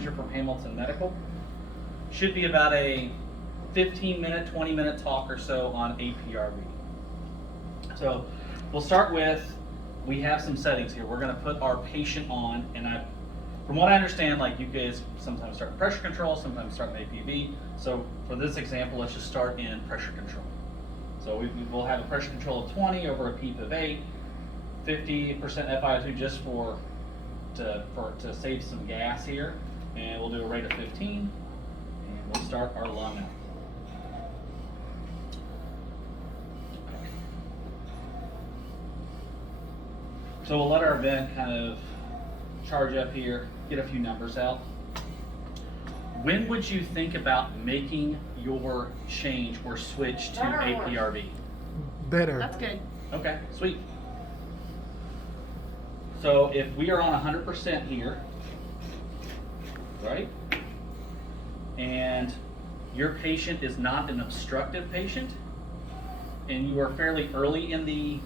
manager from Hamilton Medical. Should be about a 15-minute, 20-minute talk or so on Aprv. So we'll start with, we have some settings here. We're going to put our patient on, and from what I understand, like you guys sometimes start in pressure control, sometimes start in Aprv. So for this example, let's just start in pressure control. So we'll have a pressure control of 20 over a PEEP of 8, 50% FiO2 just to save some gas here, and we'll do a rate of 15, and we'll start our lung out. So we'll let our vent kind of charge up here, get a few numbers out. When would you think about making your change or switch to Aprv? Better. That's good. Okay, sweet. So if we are on 100% here, right, and your patient is not an obstructive patient, and you are fairly early in the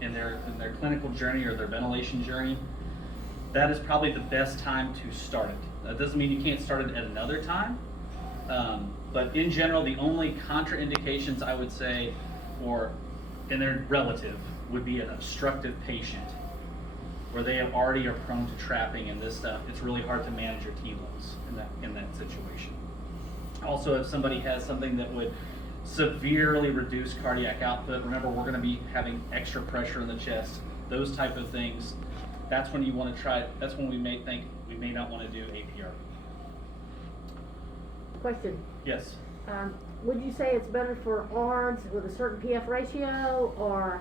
in their clinical journey or their ventilation journey, that is probably the best time to start it. That doesn't mean you can't start it at another time, but in general, the only contraindications I would say, and they're relative, would be an obstructive patient, where they already are prone to trapping and this stuff. It's really hard to manage your T-lows in that situation. Also, if somebody has something that would severely reduce cardiac output, remember we're going to be having extra pressure in the chest, those type of things, that's when you want to try, that's when we may think we may not want to do Aprv. Question. Yes. Would you say it's better for ARDS with a certain PF ratio, or?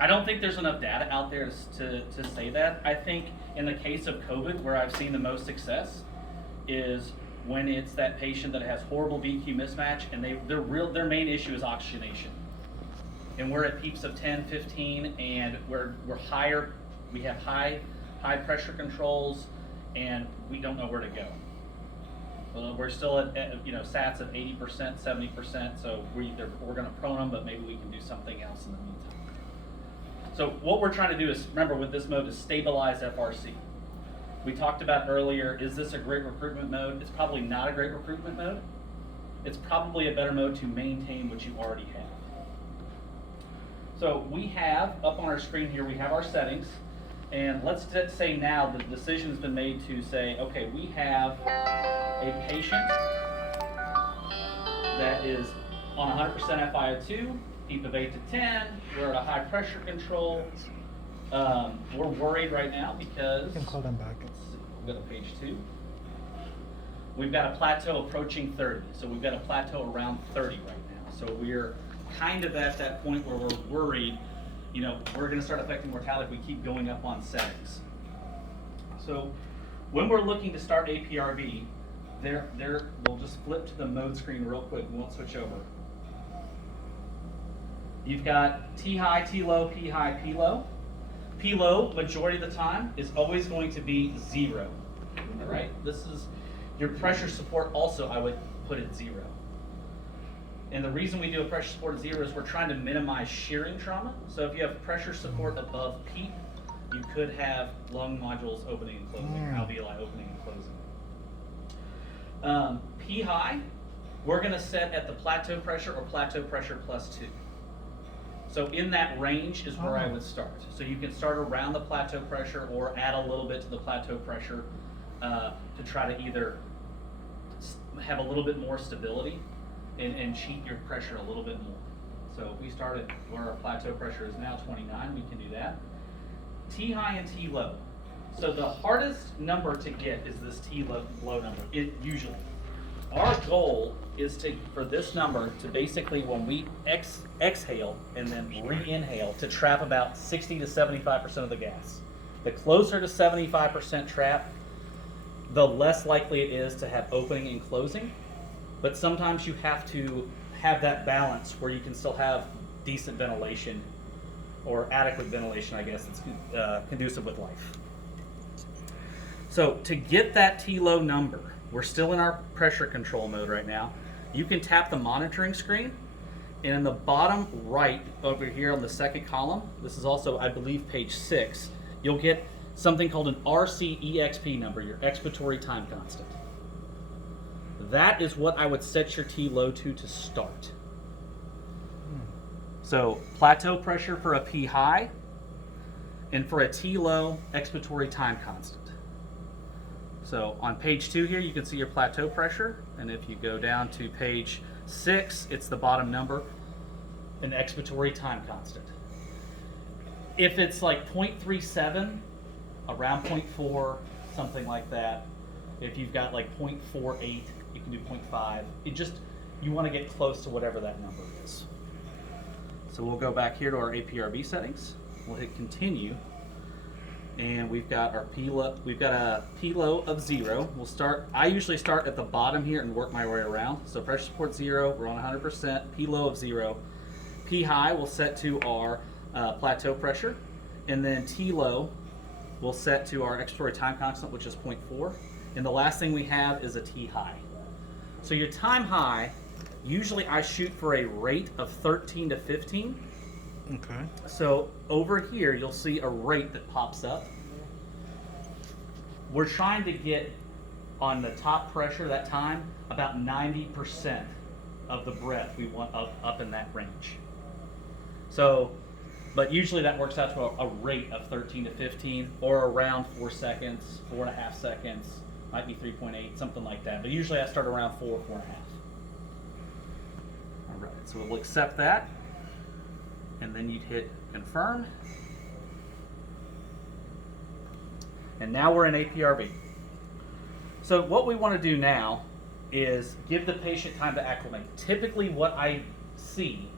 I don't think there's enough data out there to say that. I think in the case of COVID, where I've seen the most success is when it's that patient that has horrible BQ mismatch and their main issue is oxygenation. And we're at peaks of 10, 15, and we're higher, we have high pressure controls, and we don't know where to go. We're still at SATs of 80%, 70%, so we're going to prone them, but maybe we can do something else in the meantime. So what we're trying to do is, remember with this mode, is stabilize FRC. We talked about earlier, is this a great recruitment mode? It's probably not a great recruitment mode. It's probably a better mode to maintain what you already have. So we have, up on our screen here, we have our settings. And let's say now the decision has been made to say, okay, we have a patient that is on 100% FiO2, PEEP of 8 to 10, we're at a high pressure control. We're worried right now because, You can call them back. we'll go to page 2. We've got a plateau approaching 30. So we've got a plateau around 30 right now. So we're kind of at that point where we're worried, we're going to start affecting mortality if we keep going up on settings. So when we're looking to start Aprv, we'll just flip to the mode screen real quick. We won't switch over. You've got T high, T low, P high, P low. P low, majority of the time, is always going to be 0. All right? This is your pressure support also, I would put at 0. And the reason we do a pressure support at 0 is we're trying to minimize shearing trauma. So if you have pressure support above PEEP, you could have lung modules opening and closing, or alveoli opening and closing. P high, we're going to set at the plateau pressure or plateau pressure plus 2. So in that range is where I would start. So you can start around the plateau pressure or add a little bit to the plateau pressure to try to either have a little bit more stability and cheat your pressure a little bit more. So if we start at where our plateau pressure is now 29, we can do that. T high and T low. So the hardest number to get is this T low number, usually. Our goal is for this number to basically, when we exhale and then re-inhale, to trap about 60 to 75% of the gas. The closer to 75% trap, the less likely it is to have opening and closing. But sometimes you have to have that balance where you can still have decent ventilation, or adequate ventilation, I guess, that's conducive with life. So to get that T-low number, we're still in our pressure control mode right now. You can tap the monitoring screen, and in the bottom right over here on the second column, this is also, I believe, page 6, you'll get something called an RCEXP number, your expiratory time constant. That is what I would set your T low to start. So plateau pressure for a P high, and for a T low, expiratory time constant. So on page 2 here, you can see your plateau pressure, and if you go down to page 6, it's the bottom number, an expiratory time constant. If it's like 0.37, around 0.4, something like that. If you've got like 0.48, you can do 0.5. You want to get close to whatever that number is. So we'll go back here to our APRV settings. We'll hit continue, and we've got our P low. We've got a P low of 0. We'll start. I usually start at the bottom here and work my way around. So pressure support 0. We're on 100%. P low of 0. P high we'll set to our plateau pressure, and then T low we'll set to our expiratory time constant, which is 0.4. And the last thing we have is a T high. So your time high, usually I shoot for a rate of 13 to 15. Okay. So over here, you'll see a rate that pops up. We're trying to get on the top pressure that time about 90% of the breath we want up in that range. So, but usually that works out to a rate of 13 to 15 or around 4 seconds, 4.5 seconds, might be 3.8, something like that. But usually I start around 4, 4.5. All right, so we'll accept that. And then you'd hit confirm. And now we're in APRV. So what we want to do now is give the patient time to acclimate. Typically what I see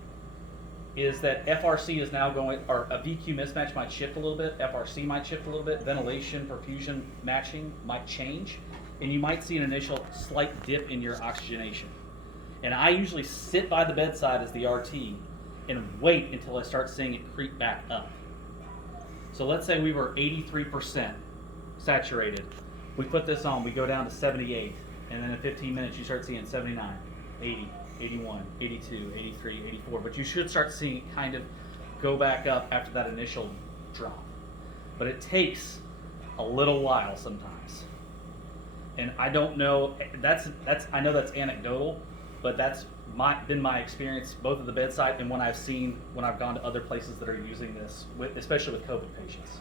is that FRC is now going, or a VQ mismatch might shift a little bit, FRC might shift a little bit, ventilation, perfusion matching might change, and you might see an initial slight dip in your oxygenation. And I usually sit by the bedside as the RT and wait until I start seeing it creep back up. So let's say we were 83% saturated. We put this on, we go down to 78, and then in 15 minutes you start seeing 79, 80, 81, 82, 83, 84, but you should start seeing it kind of go back up after that initial drop. But it takes a little while sometimes. And I don't know, I know that's anecdotal, but that's been my experience both at the bedside and when I've gone to other places that are using this, especially with COVID patients.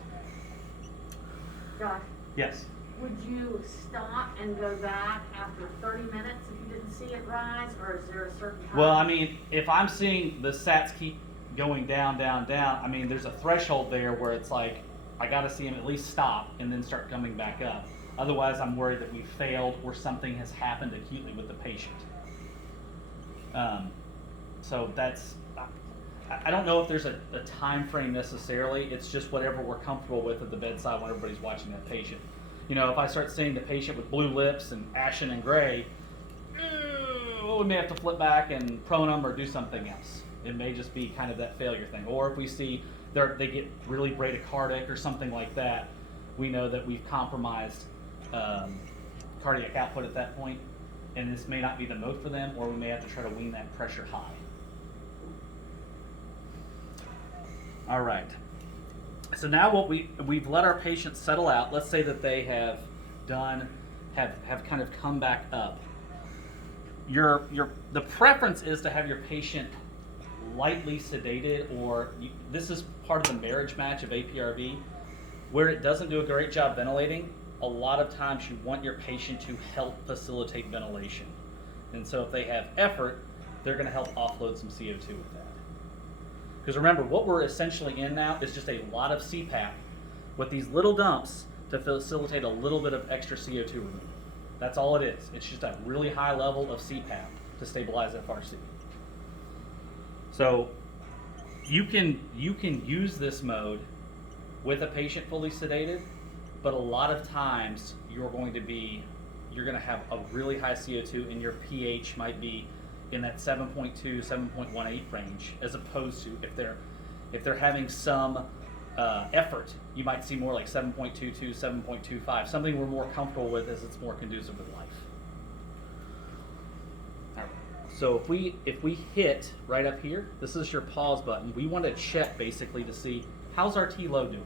Josh, Yes. would you stop and go back after 30 minutes if you didn't see it rise, or is there a certain time? Well, I mean, if I'm seeing the sats keep going down, down, down, I mean, there's a threshold there where it's like, I gotta see them at least stop and then start coming back up. Otherwise, I'm worried that we failed or something has happened acutely with the patient. So that's, I don't know if there's a time frame necessarily. It's just whatever we're comfortable with at the bedside when everybody's watching that patient. You know, if I start seeing the patient with blue lips and ashen and gray, we may have to flip back and prone them or do something else. It may just be kind of that failure thing. Or if we see they get really bradycardic or something like that, we know that we've compromised cardiac output at that point, and this may not be the mode for them, or we may have to try to wean that pressure high. All right. So now what we've let our patients settle out. Let's say that they have kind of come back up. The preference is to have your patient lightly sedated, or this is part of the marriage match of APRV, where it doesn't do a great job ventilating. A lot of times you want your patient to help facilitate ventilation. And so if they have effort, they're going to help offload some CO2 with that. Because remember, what we're essentially in now is just a lot of CPAP with these little dumps to facilitate a little bit of extra CO2 removal. That's all it is. It's just a really high level of CPAP to stabilize FRC. So you can use this mode with a patient fully sedated, but a lot of times you're going to have a really high CO2 and your pH might be in that 7.2, 7.18 range, as opposed to if they're having some effort, you might see more like 7.22, 7.25, something we're more comfortable with as it's more conducive with life. All right. So if we hit right up here, this is your pause button. We want to check basically to see how's our T low doing.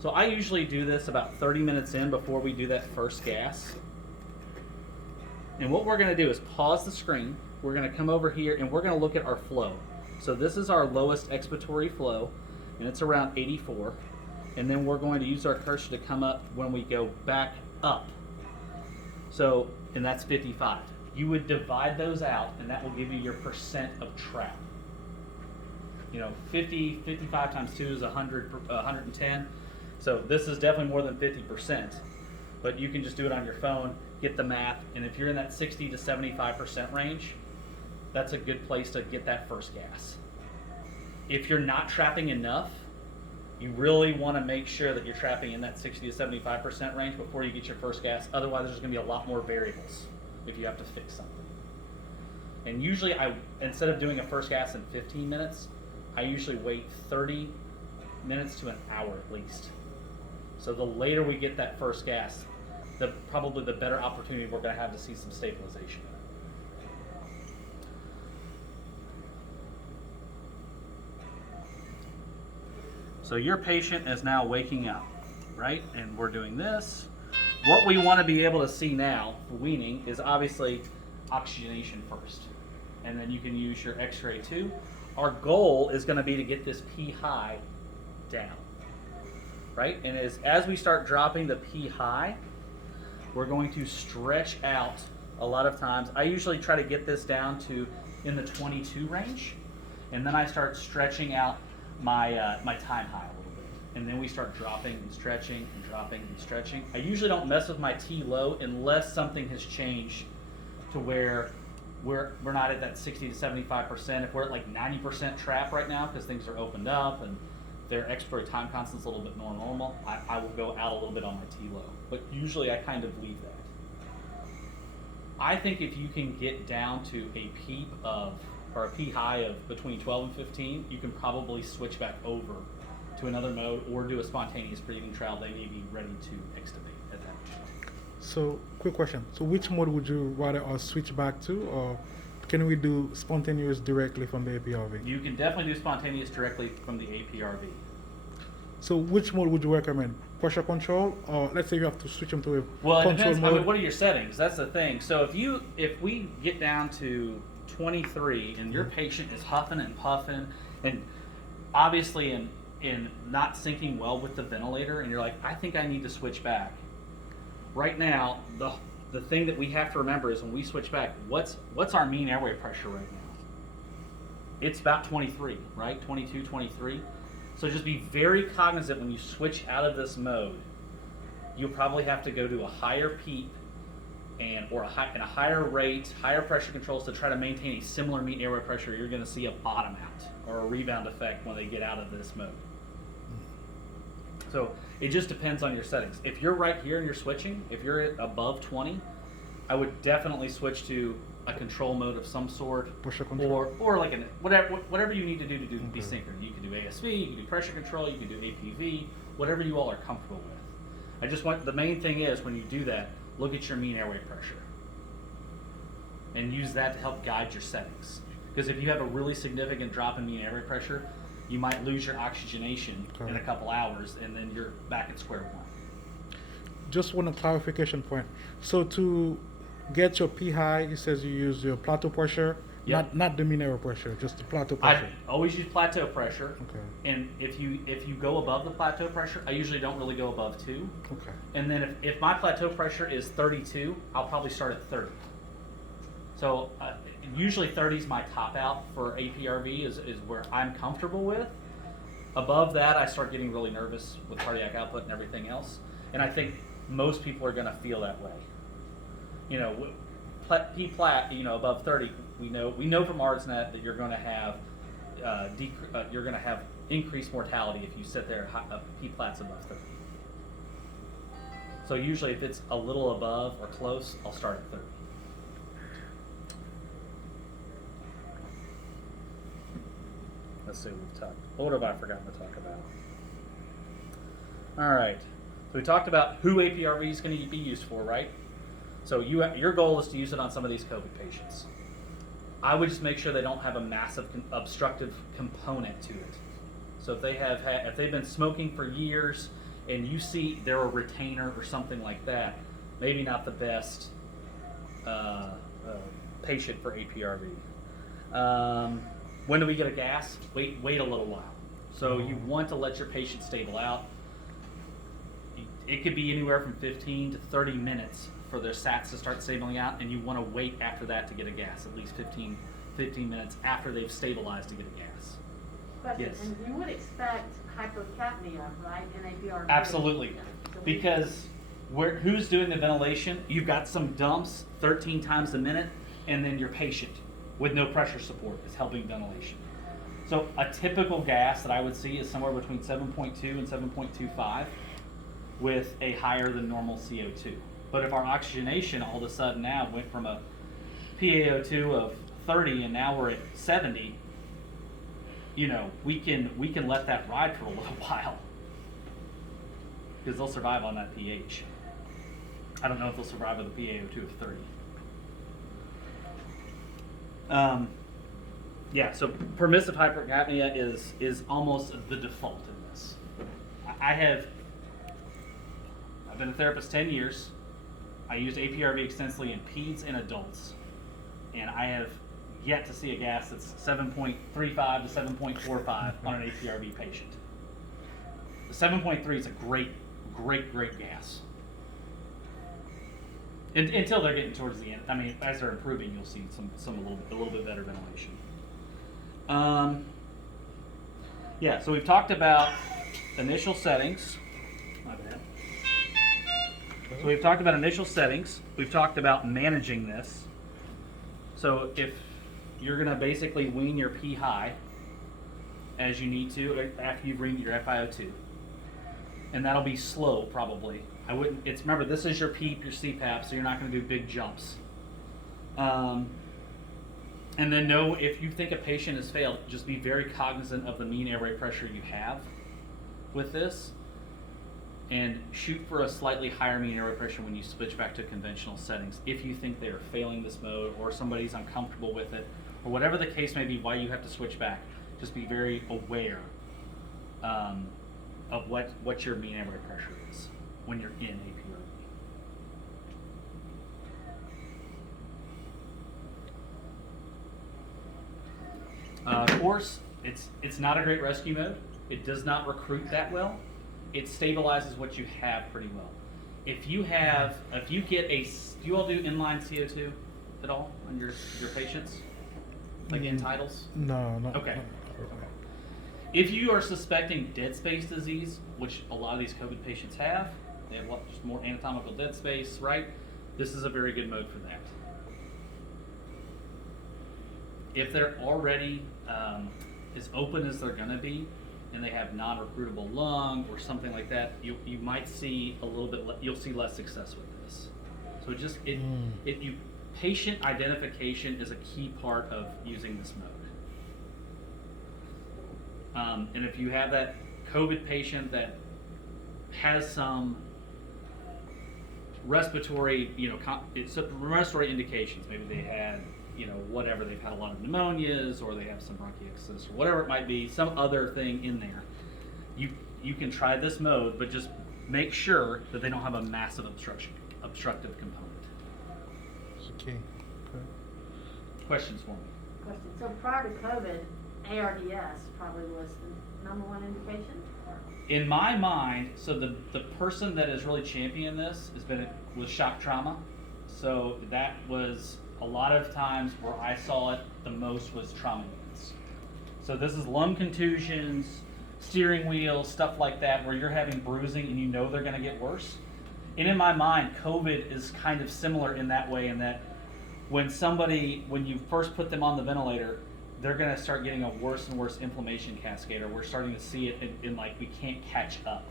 So I usually do this about 30 minutes in before we do that first gas. And what we're going to do is pause the screen. We're going to come over here and we're going to look at our flow. So this is our lowest expiratory flow, and it's around 84. And then we're going to use our cursor to come up when we go back up. So, and that's 55. You would divide those out, and that will give you your percent of trap. 55 times 2 is 110. So this is definitely more than 50%. But you can just do it on your phone, get the math, and if you're in that 60 to 75% range, that's a good place to get that first gas. If you're not trapping enough, you really want to make sure that you're trapping in that 60 to 75% range before you get your first gas. Otherwise, there's going to be a lot more variables if you have to fix something. And usually, instead of doing a first gas in 15 minutes, I usually wait 30 minutes to an hour at least. So the later we get that first gas, probably the better opportunity we're going to have to see some stabilization. So your patient is now waking up, right? And we're doing this. What we want to be able to see now for weaning is obviously oxygenation first. And then you can use your x-ray too. Our goal is going to be to get this P high down, right? And as we start dropping the P high, we're going to stretch out a lot of times. I usually try to get this down to in the 22 range. And then I start stretching out my my time high a little bit, and then we start dropping and stretching and dropping and stretching. I usually don't mess with my T low unless something has changed to where we're not at that 60 to 75%. If we're at like 90% trap right now because things are opened up and their expiratory time constant's a little bit more normal, I will go out a little bit on my T low. But usually I kind of leave that. I think if you can get down to a PEEP of or a P high of between 12 and 15, you can probably switch back over to another mode or do a spontaneous breathing trial. They may be ready to extubate at that point. So, quick question. So which mode would you rather us switch back to, or can we do spontaneous directly from the Aprv? You can definitely do spontaneous directly from the Aprv. So which mode would you recommend? Pressure control, or let's say you have to switch them to a Well, it control depends. mode? I mean, what are your settings? That's the thing. So if we get down to 23 and your patient is huffing and puffing and obviously in not syncing well with the ventilator, and you're like, I think I need to switch back. Right now, the thing that we have to remember is when we switch back, what's our mean airway pressure right now? It's about 23, right? 22, 23. So just be very cognizant when you switch out of this mode. You'll probably have to go to a higher PEEP and a higher rate, higher pressure controls to try to maintain a similar mean airway pressure. You're going to see a bottom out or a rebound effect when they get out of this mode. So it just depends on your settings. If you're right here and you're switching, if you're at above 20, I would definitely switch to a control mode of some sort, Pressure control. or like whatever you need to do be synchronous. You can do ASV, you can do pressure control, you can do APV, whatever you all are comfortable with. The main thing is when you do that, look at your mean airway pressure and use that to help guide your settings. Because if you have a really significant drop in mean airway pressure, you might lose your oxygenation in a couple hours, and then you're back at square one. Just one clarification point. So to get your P high, it says you use your plateau pressure, Yep. not the mean airway pressure, just the plateau pressure. I always use plateau pressure. Okay. And if you go above the plateau pressure, I usually don't really go above 2. Okay. And then if my plateau pressure is 32, I'll probably start at 30. So usually 30 is my top out for Aprv is where I'm comfortable with. Above that, I start getting really nervous with cardiac output and everything else. And I think most people are going to feel that way. P-plat, above 30, we know from ARDSNet that you're going to have increased mortality if you sit there at P-plats above 30. So usually if it's a little above or close, I'll start at 30. Let's see what have I forgotten to talk about? All right, so we talked about who Aprv is going to be used for, right? So your goal is to use it on some of these COVID patients. I would just make sure they don't have a massive obstructive component to it. So if they've been smoking for years and you see they're a retainer or something like that, maybe not the best patient for APRV. When do we get a gas? Wait a little while. So you want to let your patient stable out. It could be anywhere from 15 to 30 minutes for their sats to start stabilizing out, and you want to wait after that to get a gas, at least 15 minutes after they've stabilized to get a gas. Question, Yes. and you would expect hypocapnia, right, in APRV? Absolutely. Yeah. So we- Because who's doing the ventilation? You've got some dumps 13 times a minute, and then your patient with no pressure support is helping ventilation. So a typical gas that I would see is somewhere between 7.2 and 7.25 with a higher than normal CO2. But if our oxygenation all of a sudden now went from a PaO2 of 30 and now we're at 70, you know, we can let that ride for a little while because they'll survive on that pH. I don't know if they'll survive with a PaO2 of 30. Yeah, so permissive hypercapnia is almost the default in this. I've been a therapist 10 years. I used APRV extensively in peds and adults, and I have yet to see a gas that's 7.35 to 7.45 on an APRV patient. The 7.3 is a great gas. Until they're getting towards the end. I mean, as they're improving, you'll see some a little bit better ventilation. Yeah, so we've talked about initial settings. My bad. So we've talked about initial settings. We've talked about managing this. So if you're going to basically wean your P high as you need to after you've weaned your FiO2, and that'll be slow probably. I wouldn't. Remember, this is your PEEP, your CPAP, so you're not going to do big jumps. And then know if you think a patient has failed, just be very cognizant of the mean airway pressure you have with this, and shoot for a slightly higher mean airway pressure when you switch back to conventional settings. If you think they are failing this mode, or somebody's uncomfortable with it, or whatever the case may be, why you have to switch back, just be very aware of what your mean airway pressure is when you're in APRV. Of course, it's not a great rescue mode. It does not recruit that well. It stabilizes what you have pretty well. Do you all do inline CO2 at all on your patients? Like in titles? No, no. Okay. No. If you are suspecting dead space disease, which a lot of these COVID patients have, they have just more anatomical dead space, right? This is a very good mode for that. If they're already as open as they're going to be, and they have non-recruitable lung or something like that, you might see a little bit. You'll see less success with this. So patient identification is a key part of using this mode. And if you have that COVID patient that has some respiratory, respiratory indications, maybe they had, whatever, they've had a lot of pneumonias, or they have some bronchiectasis, or whatever it might be, some other thing in there, you can try this mode, but just make sure that they don't have a massive obstructive component. Okay. Questions for me? Question, so prior to COVID, ARDS probably was the number one indication? In my mind, so the person that has really championed this was shock trauma. So that was a lot of times where I saw it the most was trauma units. So this is lung contusions, steering wheel, stuff like that, where you're having bruising and you know they're going to get worse. And in my mind, COVID is kind of similar in that way, in that when you first put them on the ventilator, they're going to start getting a worse and worse inflammation cascade, or we're starting to see it in like we can't catch up.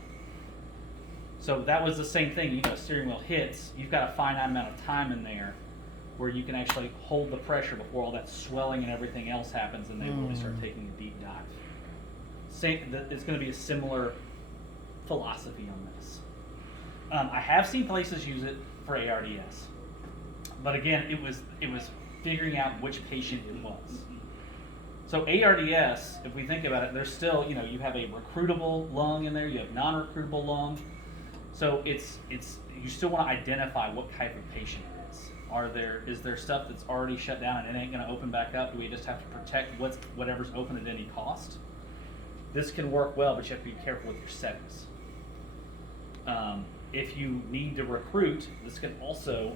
So that was the same thing, steering wheel hits, you've got a finite amount of time in there where you can actually hold the pressure before all that swelling and everything else happens, and they really start taking a deep dive. It's going to be a similar philosophy on this. I have seen places use it for ARDS, but again, it was figuring out which patient it was. So ARDS, if we think about it, there's still, you have a recruitable lung in there, you have non-recruitable lung. So it's you still want to identify what type of patient it is. Is there stuff that's already shut down and it ain't going to open back up? Do we just have to protect whatever's open at any cost? This can work well, but you have to be careful with your settings. If you need to recruit, this can also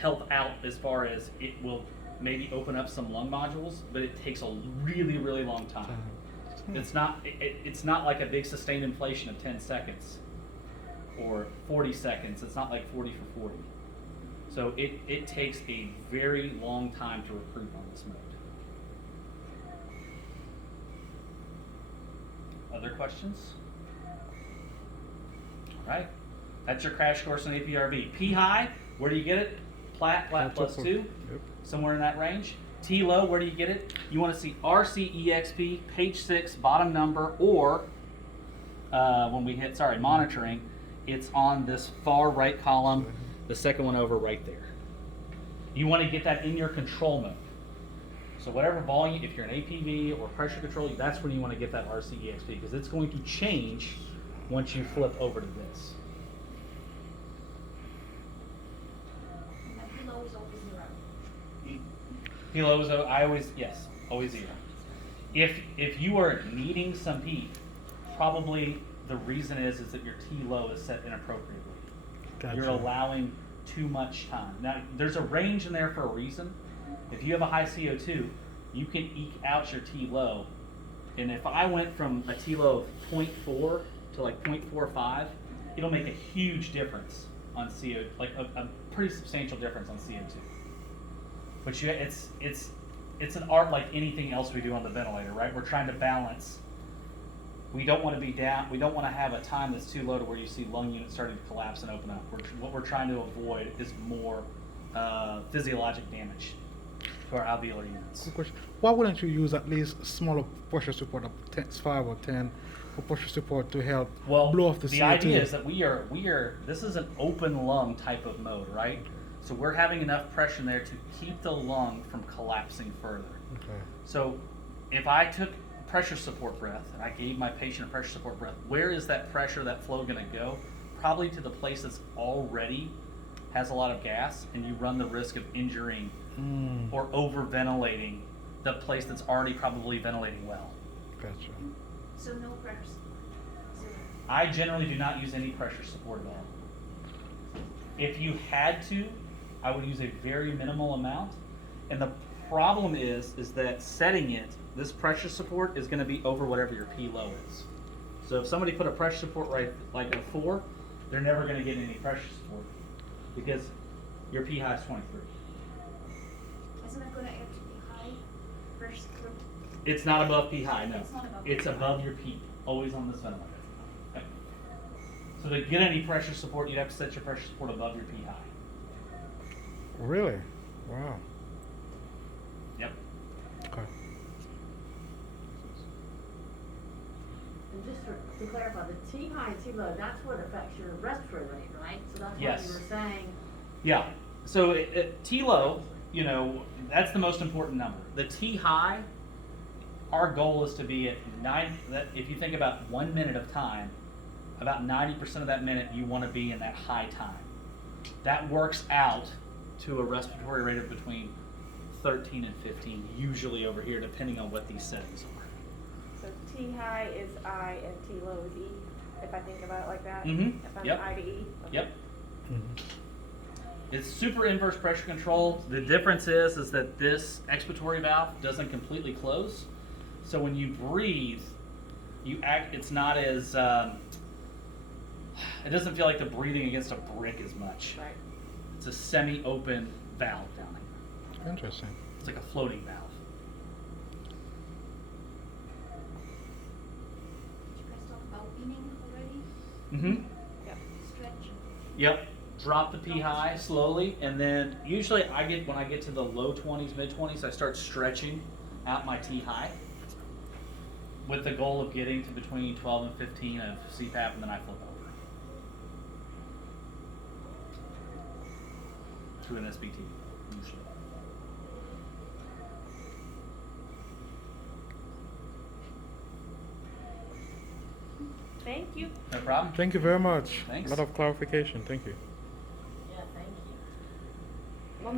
help out as far as it will maybe open up some lung modules, but it takes a really, really long time. It's not like a big sustained inflation of 10 seconds or 40 seconds. It's not like 40 for 40. So it takes a very long time to recruit on this mode. Other questions? All right. That's your crash course on APRV. P high, where do you get it? Plat plus 2, Yep. somewhere in that range. T low, where do you get it? You want to see RCEXP, page 6, bottom number, or when we hit, monitoring, it's on this far right column, the second one over right there. You want to get that in your control mode. So whatever volume, if you're an APV or pressure control, that's when you want to get that RCEXP, because it's going to change once you flip over to this. P-low is always 0. If you are needing some heat, probably the reason is that your T-low is set inappropriately. Gotcha. You're allowing too much time. Now, there's a range in there for a reason. If you have a high CO2, you can eke out your T-low. And if I went from a T-low of 0.4 to like 0.45, it'll make a huge difference on CO, like a pretty substantial difference on CO2. But it's an art like anything else we do on the ventilator, right? We're trying to balance. We don't want to be down. We don't want to have a time that's too low to where you see lung units starting to collapse and open up. What we're trying to avoid is more physiologic damage to our alveolar units. Quick question. Why wouldn't you use at least smaller pressure support of 5 or 10 for pressure support to help blow off the CO2? The idea is that we are. This is an open lung type of mode, right? So we're having enough pressure in there to keep the lung from collapsing further. Okay. So if I took pressure support breath and I gave my patient a pressure support breath, where is that pressure, that flow going to go? Probably to the place that's already has a lot of gas, and you run the risk of injuring or over ventilating the place that's already probably ventilating well. Gotcha. So no pressure support. I generally do not use any pressure support at all. If you had to, I would use a very minimal amount. And the problem is that setting it, this pressure support is going to be over whatever your P low is. So if somebody put a pressure support right like a 4, they're never going to get any pressure support because your P high is 23. Isn't that going to add to the high pressure support? It's not above P high, no. It's not above It's P above your P, always on this ventilator. Okay. So to get any pressure support, you'd have to set your pressure support above your P high. Really? Wow. Yep. Okay. And just to clarify, the T high and T low, that's what affects your respiratory rate, right? So that's Yes. what you were saying. Yeah. So T low, that's the most important number. The T high, our goal is to be at 9. If you think about 1 minute of time, about 90% of that minute you want to be in that high time. That works out to a respiratory rate of between 13 and 15, usually over here, depending on what these settings are. So T high is I and T low is E, if I think about it like that. Mhm. If I'm Yep. I to E. Okay. Yep. It's super inverse pressure control. The difference is that this expiratory valve doesn't completely close. So when you breathe, it's not as, it doesn't feel like the breathing against a brick as much. Right. It's a semi-open valve down here. Interesting. It's like a floating valve. Did you guys talk about weaning already? Mm-hmm. Yep. Stretch. Yep. Drop the P high slowly, and then usually when I get to the low 20s, mid 20s, I start stretching out my T high with the goal of getting to between 12 and 15 of CPAP, and then I flip over to an SBT usually. Thank you. No problem. Thank you very much. Thanks. A lot of clarification. Thank you.